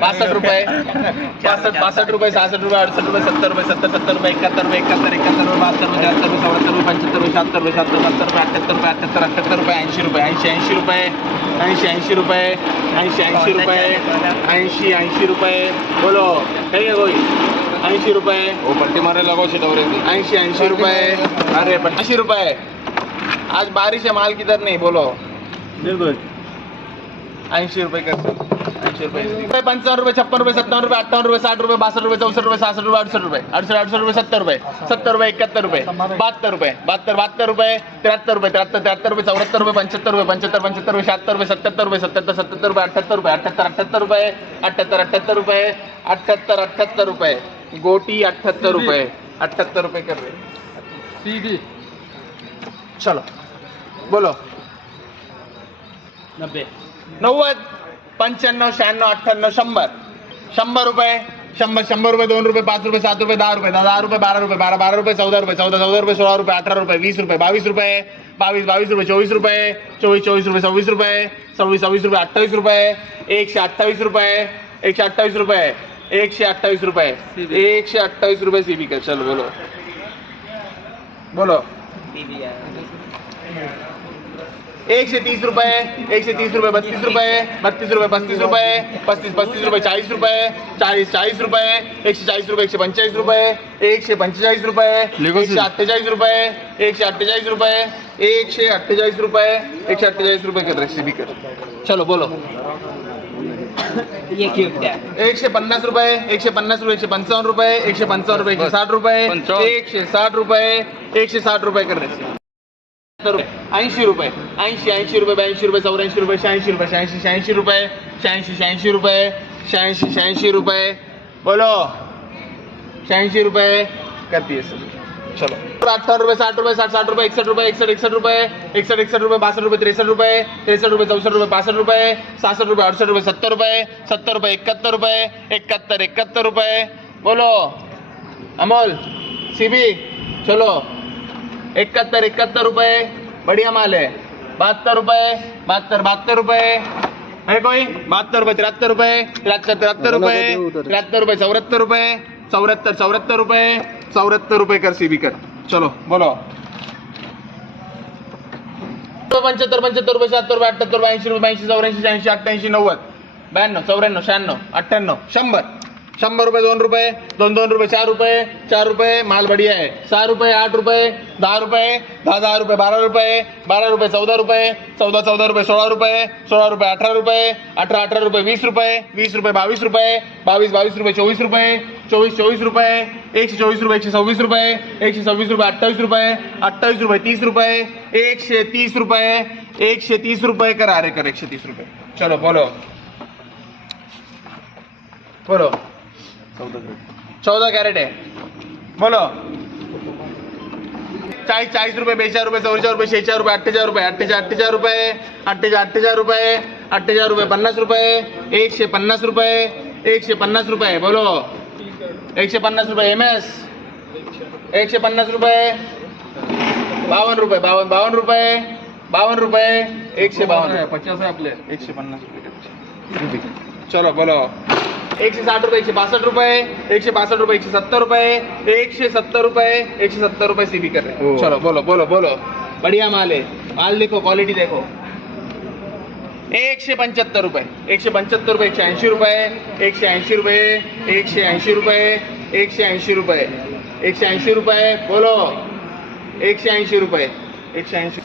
62 रुपये 62 रुपये 66 रुपये 68 रुपये 70 रुपये 70 रुपये 71 रुपये 71 रुपये 72 रुपये 73 रुपये 74 रुपये 75 रुपये 76 रुपये 77 रुपये 78 रुपये 80 रुपये 80 रुपये 80 रुपये 80 रुपये 80 रुपये बोलो है क्या कोई 80 रुपये वो पट्टी मारे लगो छिटोरे 80 रुपये अरे 80 रुपये आज बारिश है माल किधर नहीं बोलो बिल्कुल 80 रुपये कर 80 रुपये 55 रुपये 56 रुपये 57 रुपये 58 रुपये 60 रुपये 62 रुपये 64 रुपये 66 रुपये 68 रुपये 68 रुपये 70 रुपये 70 रुपये 71 रुपये 72 रुपये 72 रुपये 73 रुपये 73 रुपये 74 रुपये 75 रुपये 75 रुपये 76 रुपये 77 रुपये 77 रुपये 78 रुपये 78 रुपये 78 रुपये 78 रुपये गोटी 78 रुपये 78 रुपये कर रहे सीधी चलो बोलो 90 95 96 98 100 रुपये 100 रुपये 2 रुपये 5 रुपये 7 रुपये 10 रुपये 10 रुपये 12 रुपये 12 रुपये 14 रुपये 14 रुपये 16 रुपये 18 रुपये 20 रुपये 22 रुपये 22 रुपये 24 रुपये 24 रुपये 26 रुपये 26 रुपये 28 रुपये 128 रुपये 128 रुपये 128 रुपये 128 रुपये सीबी का चलो बोलो 130 रुपये 130 रुपये 32 रुपये 32 रुपये 35 रुपये 35 रुपये 40 रुपये 40 रुपये 140 रुपये 145 रुपये 145 रुपये 148 रुपये 148 रुपये 148 रुपये 148 रुपये कर रेसिपी कर चलो बोलो 150 रुपये 150 रुपये 155 रुपये 155 रुपये 160 रुपये 160 रुपये 160 रुपये कर रहे 80 रुपये 80 रुपये 82 रुपये 84 रुपये 86 रुपये 86 रुपये 86 रुपये 86 रुपये बोलो 86 रुपये करती है सर चलो 58 रुपये 60 रुपये 60 रुपये 61 रुपये 61 रुपये 61 रुपये 62 रुपये 63 रुपये 63 रुपये 64 रुपये 65 रुपये 67 रुपये 68 रुपये 70 रुपये 70 रुपये 71 रुपये 71 रुपये बोलो अमोल सीबी चलो 71 रुपये बढ़िया माल है 72 रुपये 72 रुपये है कोई 72 रुपये 73 रुपये 73 रुपये 73 रुपये 74 रुपये 74 रुपये 74 रुपये कर सीबी कर चलो बोलो 75 रुपये 77 रुपये 78 रुपये 80 रुपये 82 84 88 90 92 94 96 98 100 रुपये 2 रुपये 2 रुपये 4 रुपये 4 रुपये माल बढ़िया है 7 रुपये 8 रुपये 10 रुपये 10 रुपये 12 रुपये 12 रुपये 14 रुपये 14 रुपये 16 रुपये 16 रुपये 18 रुपये 18 रुपये 20 रुपये 20 रुपये 22 रुपये 22 रुपये 24 रुपये 24 रुपये 124 रुपये 126 रुपये 126 रुपये 28 रुपये 28 रुपये 30 रुपये 130 रुपये 130 रुपये कर आ रहे कर 130 रुपये चलो बोलो 14 कैरेट है बोलो 40 रुपये 42 रुपये 44 रुपये 46 रुपये 48 रुपये 48 रुपये 48 रुपये 50 रुपये 150 रुपये 150 रुपये बोलो 150 रुपये एमएस 150 रुपये 52 रुपये 52 रुपये 52 रुपये 152 50 है आपले 150 रुपये चलो बोलो 160 रुपये 162 रुपये 162 रुपये 170 रुपये 170 रुपये 170 रुपये सीबी कर रहे हैं चलो बोलो बढ़िया माल है माल देखो क्वालिटी देखो 175 रुपये 175 रुपये 180 रुपये 180 रुपये 180 रुपये 180 रुपये 180 रुपये बोलो 180 रुपये 180